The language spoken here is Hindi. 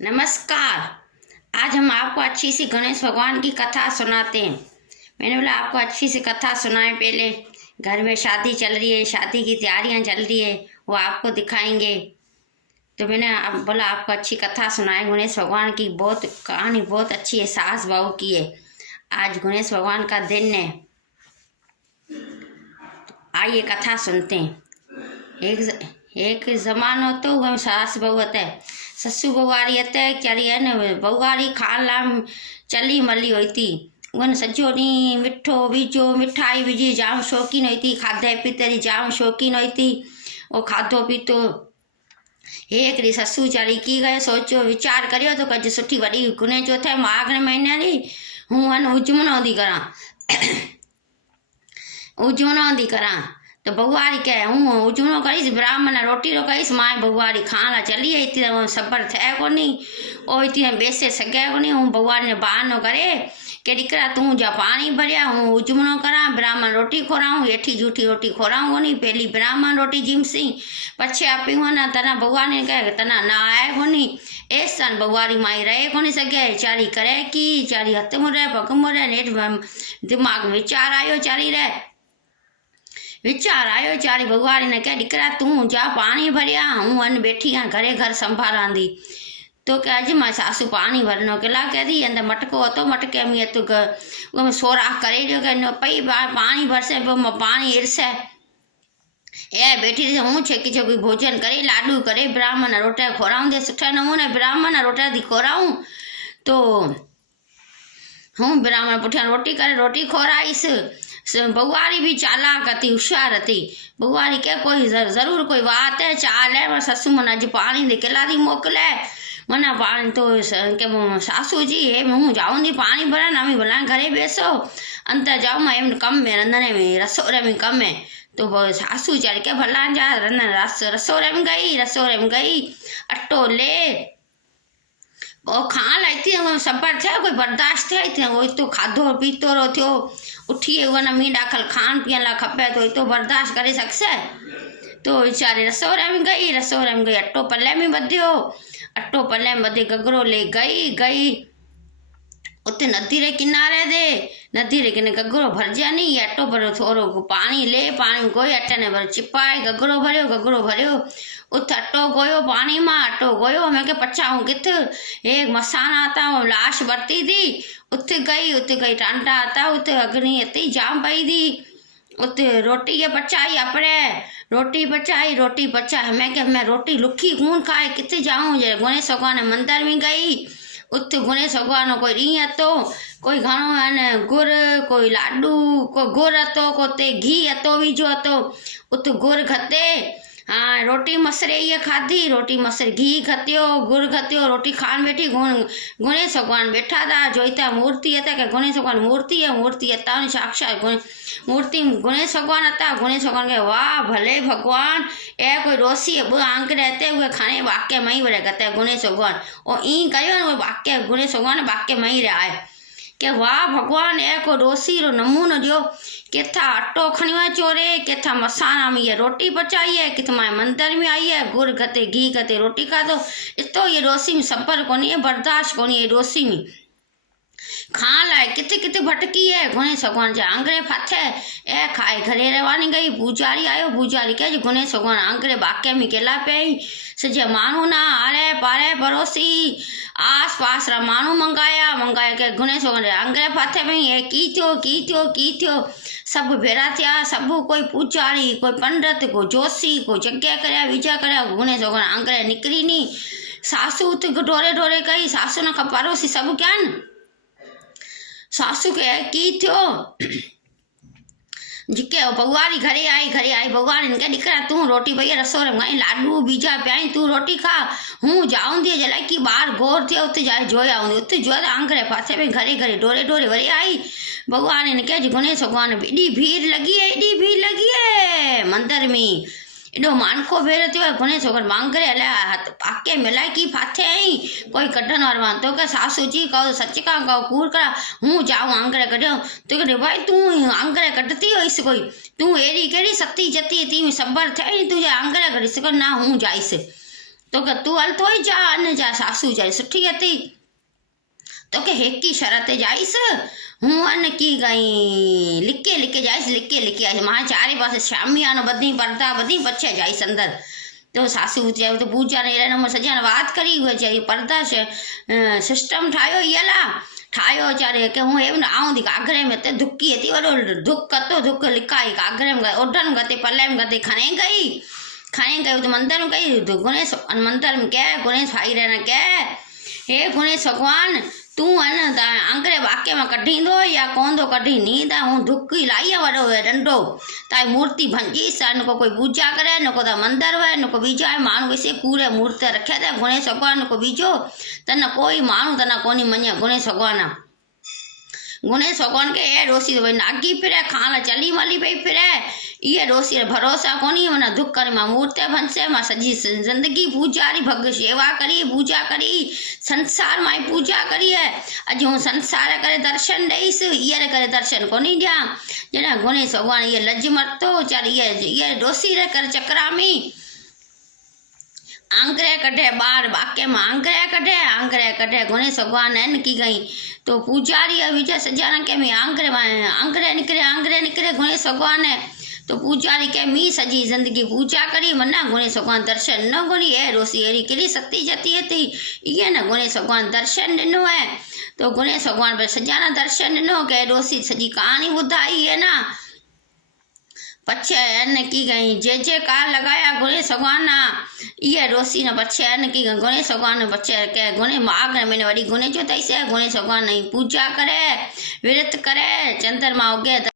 नमस्कार। आज हम आपको अच्छी सी गणेश भगवान की कथा सुनाते हैं। मैंने बोला आपको अच्छी सी कथा सुनाएं। पहले घर में शादी चल रही है, शादी की तैयारियां चल रही है, वो आपको दिखाएंगे। तो मैंने बोला आपको अच्छी कथा सुनाएं। गणेश भगवान की बहुत कहानी बहुत अच्छी है, सास बहू की है। आज गणेश भगवान का दिन है। आइए कथा सुनते हैं। एक जमानो तो वह सास बहू हते, ससु बहुवारी हते चारी है न बहुवारी खान लाम चली मली हुई थी। उन सजो डी मिठो बीजो मिठाई बीजी जाम शौकीन हुई थी, खाधे पीते जी जाम शौकीन हुई थी। वो खाधो पीतो एक री ससु चारी की गए सोचो विचार करियो तो कज सुठी वडी गुने जो थे माघ महीने री हूँ अन उजमणो दी करा उजमणो दी करा। तो बहुवारी कहे हूँ उजमणो करीस ब्राह्मण रोटी रो कहीस माए बहुवारी खाना चली आई थी सबर थे कोनी ओ इतने बेसे सगे कोनी। हूँ बहुवारी ने बहानो करे के दीकरा तू जा पानी भरिया हूँ उजमणो करा ब्राह्मण रोटी खोराऊँ हेठी जूठी रोटी खोराऊँ कोनी। पहली ब्राह्मण रोटी जिमसी पछे आपी हूँ ना तना बहुवारी ने कहे तना ना आए कोनी। ऐस सन बहुवारी माई रहे कोनी सगे चारी करे की चारी हथ मुरे पग मुरे नेठ दिमाग में विचार आयो चारी रे विचार आयो चारी बहुवारी ने कह दीकरा तू जा पानी भरिया हूँ अन बैठी हाँ घरे घर संभारांदी। तो क्या अज मां सासू पानी भरनो केला कह दी अंदर मटको तो मटके में तो सोरा करे जो के पई पानी भरसे पानी इरसे ए बैठी हूँ छेकी छेकी भोजन करे लाडू करे ब्राह्मण रोटा खोराऊं दे सुठे नमूने ब्राह्मण रोटा दी खोराऊं। तो हूँ ब्राह्मण पुठिया रोटी करे रोटी खोराईस। बहुवारी भी चालाक थी होशियार थी। बहुवारी के कोई जरूर कोई बात है चाल है ससु मन अज पानी दे केला दी मोकले मना पानी तो के सासू जी हे हूँ जाऊंगी पानी भरन अमी भला घरे बेसो अंतर जाऊँ मैं एम कम में रंधने में रसोड़े में कम है। तो सासू चढ़ के भला जा रसोड़े में गई अट्टो ले वो खान लाई थी सबर थे कोई बर्दाश्त थे वो तो खाधो पीतो रो थियो उठिए वन मी दाखल खान पीअण ला खपे तो बर्दाश्त करे सकसे। तो वीचारी रसोड़े में गई अट्टो पल्ले में बधियो अट्टो पल्ले में बधी गगरो ले गई उते नदी रे किनारे गगरो भरजा नहीं अट्टो भरो थोरो पानी ले पानी गोई अट्टे ने भर चिपाए गगरो भरियो उत अट्टो गोयो पानी मां अट्टो गोयो मैं के पचाऊं कित एक मसाना आता लाश बरती थी उत गई टांटा आता उत अग्नि अति जाम पई थी उत रोटी के पचाई अपने रोटी पचाई मैं रोटी लुखी कौन खाए किथे जाऊं जे गणेश भगवान मंदिर में गई उत गणेश भगवान कोई री हतो कोई घणो अने गुड़ कोई लाडू कोई गुड़ हतो कोते घी हतो विझो हतो उत गुड़ खते हाँ रोटी मसरे ये खाधी रोटी मसर घी खत्यो गुड़ खत्यो रोटी खान बैठी गणेश भगवान बैठा था जोईता मूर्ति हता के गणेश भगवान मूर्ति हता साक्षात मूर्ति गणेश भगवान हता। गणेश भगवान के वाह भले भगवान ए कोई रोसी आंकड़े हते हुए खाने वाक्य मई बड़े गते गणेश भगवान और ई करियो वाक्य गणेश भगवान वाक्य मई रहा है के वाह भगवान ए को रोसी रो नमूनो दियो केथा अट्टो खणियो चोरे केथा मसाना में ये रोटी पचाई है कित माए मंदिर में आई है गुड़ गते घी गते रोटी खाधो इतो ये रोसी में सबर कोनी है बर्दाश्त कोनी ये रोसी में खान लाए किथे किथे भटकी है। गणेश भगवान जे आंगरे फाथे ए खाए घरे रवानी गई पूजारी आयो पूजारी कहे गणेश भगवान आंगरे बाके में केला पे सजे मानू ना आले पारे पड़ोसी आस पास रा मानू मंगाया के गणेश भगवान आंगरे फाथे में ए की थियो सब भेरा थिया सब कोई पूजारी कोई पंडित कोई जोशी कोई जग्या करया विजा करया गणेश भगवान आंगरे निकरी नी सासू उत ढोरे कही सासू ने पड़ोसी सब क्या न सासू के की थियो जिके बहुवारी घरे आई बहुवारी ने दीकरा तू रोटी भैया रसोड़े में लाडू बीजा प्याई तू रोटी खा हूँ जाऊंदी जलाई की बार गोर थे उते जाए जोया आऊंदी उते जो आंगरे पासे में घरे डोरे वरी आई भगवान ने कहे गणेश भगवान एडी भीड़ लगी है मंदिर में एडो मानको भेड़ थियो गणेश भगवान मांगरे हलिया पाके मिलाए की फाथे आई कोई कढन वार तो के सासू जी कहो सच का कहो कूड़ करा हूँ जाऊँ आंगरे कढियो तो कहते भाई तू आंगरे कढती होइस कोई तू एड़ी केड़ी सती जती थी सबर थे तुझे आंगरे कढी सको ना हूँ जाइस तोखे तूं हल तो ई जा अन जा सासू चई सुठी अथई तोखे हिक ई शरत जाइसि हूँ अन की गई लिके लिके जाइसि लिके लिके आइसि मां चारे पासे शामियानो बधी पर्दा बधी पछे जाइसि अंदर तो सासू चयो तो पूजा ने अहिड़े नमूने सॼणनि वात करी उहे चई पर्दा सिस्टम ठाहियो ई अला ठाहियो वीचारे के हूँ हे न आऊं थी घाघरे में ते धुकी थी वॾो धुक कतो धुक लिकाई घाघरे में ओढनि गते पले में गते खणे गई तो मंदिर में गई गणेश मंदिर में कह गणेश भाई रहना कह हे गणेश भगवान तू है न अंगरे वाके में कढींदो या कोन थो कढी नींद हूँ धुकी लाई वॾो डंडो ताई मूर्ति भंजी सा न को कोई पूजा करे न को मंदिर वहे न को बीजा है माण्हू वैसे कूड़े मूर्ति रखे थे गणेश भगवान को बीजो त न कोई माण्हू त न कोनी मञे गणेश भगवान के ए रोसी तो भाई नागी फिरे खान चली मली पई फिरे ये रोसी भरोसा कोनी मन दुख करे मां मूर्ति भंसे मां सजी जिंदगी पूजारी भग सेवा करी पूजा करी संसार मां पूजा करी है अज हूँ संसार करे दर्शन ॾेईसि ये करे दर्शन कोनी ॾियां जना गणेश भगवान ये लज मरतो चार ये रोसी रे कर चक्रामी आंगरे कढे बार बाके में आंगरे कढे गणेश भगवान है न की गई तो पुजारी विजय सजाना के मी आंगरे निकरे गणेश भगवान है तो पुजारी के मी सजी जिंदगी पूजा करी मना गणेश भगवान दर्शन न गणी है रोसी अड़ी केड़ी सती जती थी ये न गणेश भगवान दर्शन दिनो है तो गणेश भगवान पर सजाना दर्शन दिनो के रोसी सजी कहानी बुधाई है ना पछे न की गई जे कार लगाया गणेश भगवान ये रोसी न पछे न की गणेश भगवान पछे के गणेश माघ महीने वही गणेश जो तैसे गणेश भगवान पूजा करे व्रत करे चंद्रमा उगे